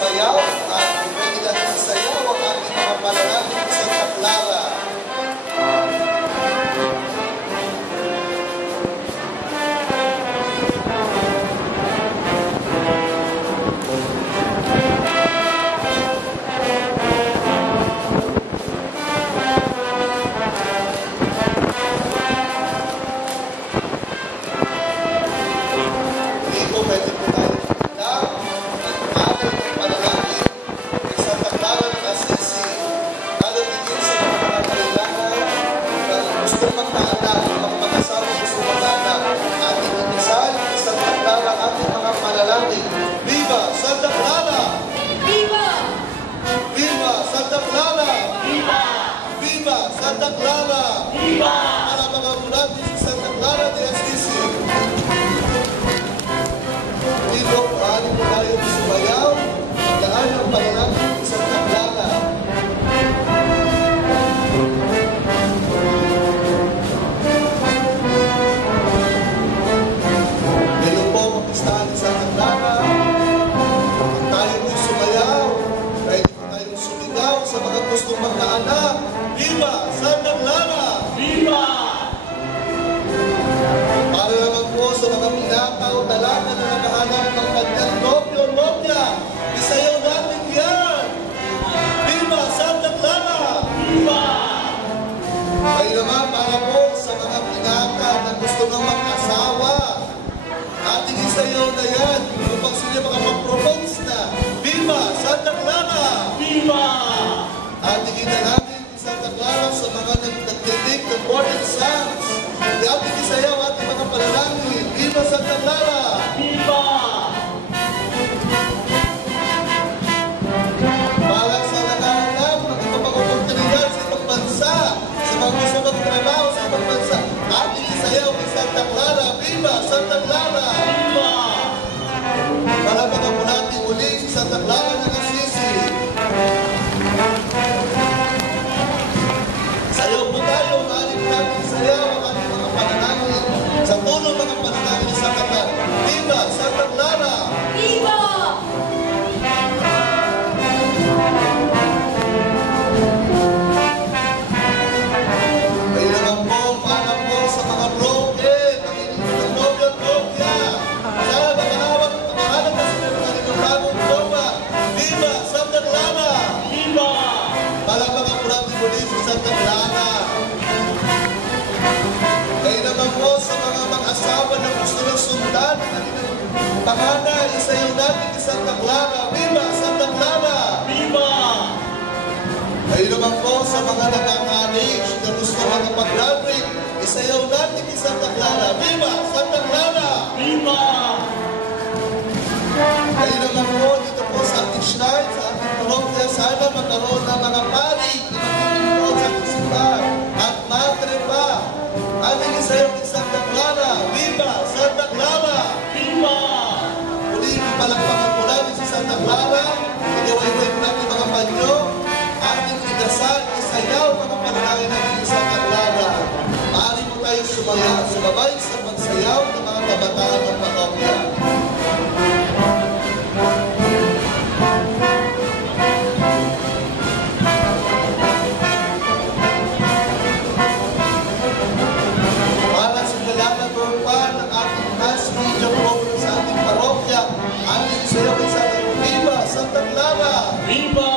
sumayaw at pwede natin isayaw ang ating mga panalangin sa Santa Clara. Viva Santa Clara! Viva! Viva Santa Clara! Viva! Viva Santa Clara! Viva! Para mga natin si Santa Clara de Assisi. Dito, paano po tayo sumayaw? Daan ang panalangin ni Santa Clara. Ganun po, mag-istahan ni Santa Clara. Tayo po'y sumayaw. Kahit tayo sumigaw sa mga gustong magkaanak. Viva Santa Clara! Viva! Para naman po sa mga pinakaw talaga na nakahanap ng kanyang nobyo-nobya. Isayaw natin yan! Viva Santa Clara! Viva! Ay naman para po sa mga pinaka na gusto ng mag-asawa. Ating isayaw na yan upang sila makapag-propose na. Viva Santa Clara! Viva! Ating inalangin ni Santa Clara sa mga nagtitig ng morning songs. Ating isayaw ating mga panalangin. Viva Santa Clara! Viva! Para sa nakahanap ng ibang mga oportunidad sa ibang bansa, sa mga gusto magtrabaho sa ibang bansa, ating isayaw kay Santa Clara. Viva Santa Clara! Viva! Para mga po natin uli si Santa Clara ng Assisi. Sayaw po tayo, maaari natin sayaw ang ating mga panalangin sa tulong mga panalangin ni Santa Clara. Viva Santa Clara! Viva! Kayo naman po, para po sa mga broken, ang inyong nobya-nobya. Sana makalawag at mahalap na sila ng inyong bagong tropa. Viva Santa Clara! Viva! Para mga natin muli si Santa Clara. Kayo naman po sa mga mag-asawa na gusto ng sundan ang inyong panganay, isayaw natin si Santa Clara. Viva Santa Clara! Viva! Kayo naman po sa mga nakaka-arrange na gusto makapag-graduate, isayaw natin si Santa Clara. Viva Santa Clara! Viva! Kayo naman po dito po sa ating shrine, sa ating parokya, sana magkaroon ng mga parig na magiging sa ating simbahan at madre pa. Ating isayaw ni Santa Clara. Viva Santa Clara! Viva! Muli palakpakan po natin si Santa Clara. Iniway-way po natin mga panyo. Ating idasal, isayaw mga panalangin natin ni Santa Clara. Maaari po tayo sumabay sa pagsayaw ng mga kabataan ng parokya. Para sa kalagawa pa ng ating mass media program sa ating parokya, ating sayaw kay Santa Viva Santa Clara! Viva!